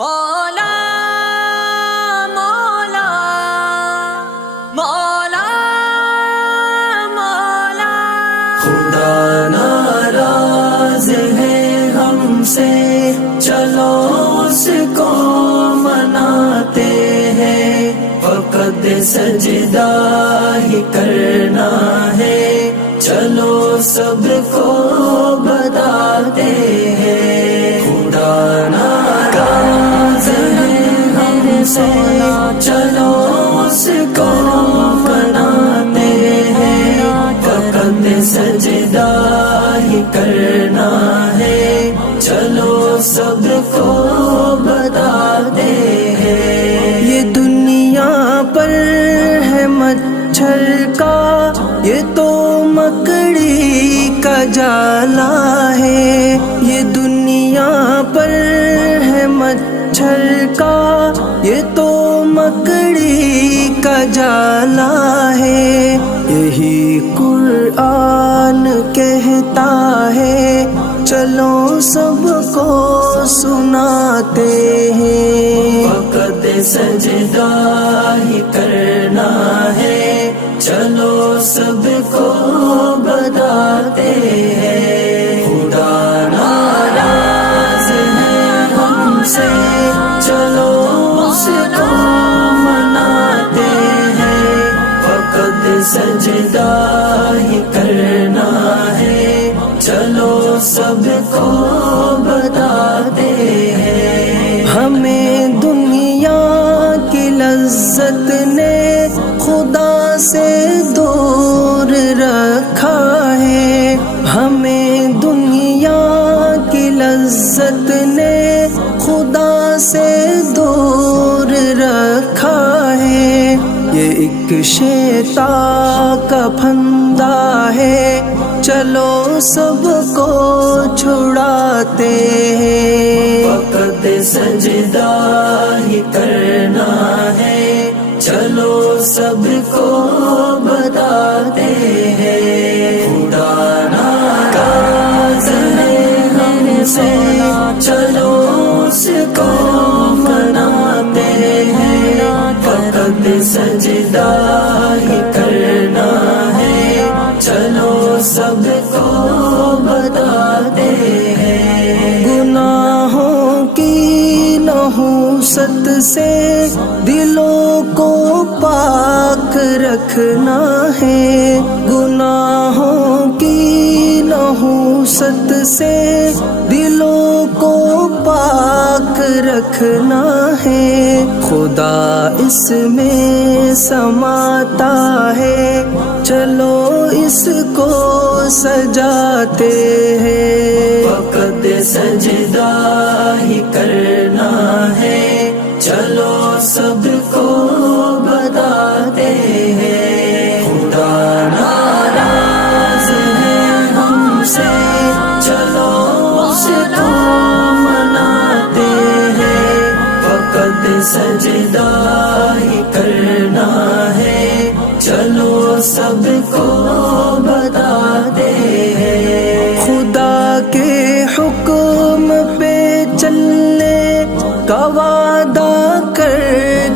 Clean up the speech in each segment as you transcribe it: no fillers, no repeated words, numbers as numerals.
مولا مولا مولا مولا خدا ناراض ہے ہم سے، چلو اس کو مناتے ہیں، فقط سجدہ ہی کرنا ہے، چلو سب کو بتاتے ہیں۔ خدا ناراض ہے ہم سے، چلو اس کو مناتے ہیں، فقط سجدہ ہی کرنا ہے، چلو سب کو بتاتے ہیں۔ یہ دنیا پر ہے مچھر کا، یہ تو مکڑی کا جالا ہے، یہ دنیا پر ہے مچھر کا، یہ تو مکڑی کا جالا ہے، یہی قرآن کہتا ہے، چلو سب کو سناتے ہیں، فقط سجدہ ہی کرنا ہے، چلو سب کو بتاتے ہیں۔ خدا ناراض ہے ہم سے، چلو اس کو مناتے ہیں، فقط سجدہ ہی کرنا ہے، چلو سب کو بتاتے ہیں۔ ہمیں دنیا کی لذت نے خدا سے دور رکھا ہے، ہمیں دنیا کی لذت نے خدا سے دور رکھا ہے، یہ ایک شیطان کا پھندا ہے، چلو سب کو چھڑاتے ہیں، فقط سجدہ ہی کرنا ہے، چلو سب کو بتاتے ہیں۔ خدا ناراض ہے ہم سے، چلو اس کو مناتے ہیں، فقط سجدہ ہی کرنا ہے، چلو سب کو بتاتے ہیں۔ گناہوں کی نحوست سے دلوں کو پاک رکھنا ہے، گناہوں کی نحوست سے دلوں کو پاک رکھنا ہے، خدا اس میں سماتا ہے، چلو اس کو سجاتے ہیں، فقط سجدہ ہی کرنا ہے، چلو سب کو بتاتے ہیں۔ خدا ناراض ہے ہم سے، چلو اس کو مناتے ہیں، فقط سجدہ ہی کرنا ہے، چلو سب کو بتاتے ہیں۔ خدا کے حکم پہ چلنے کا وعدہ کر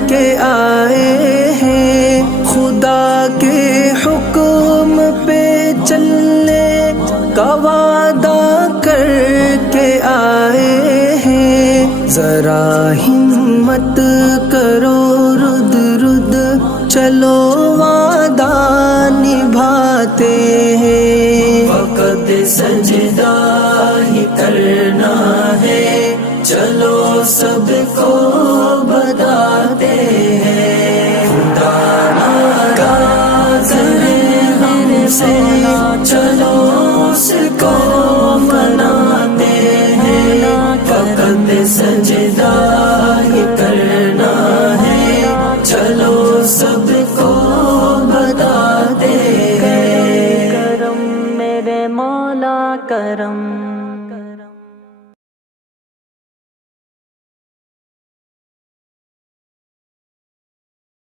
کے آئے ہیں، خدا کے حکم پہ چلنے کا وعدہ کر کے آئے ہیں، ذرا ہمت کرو رد رد، چلو وعدہ نبھاتے ہیں، فقط سجدہ ہی کرنا ہے، چلو سب کو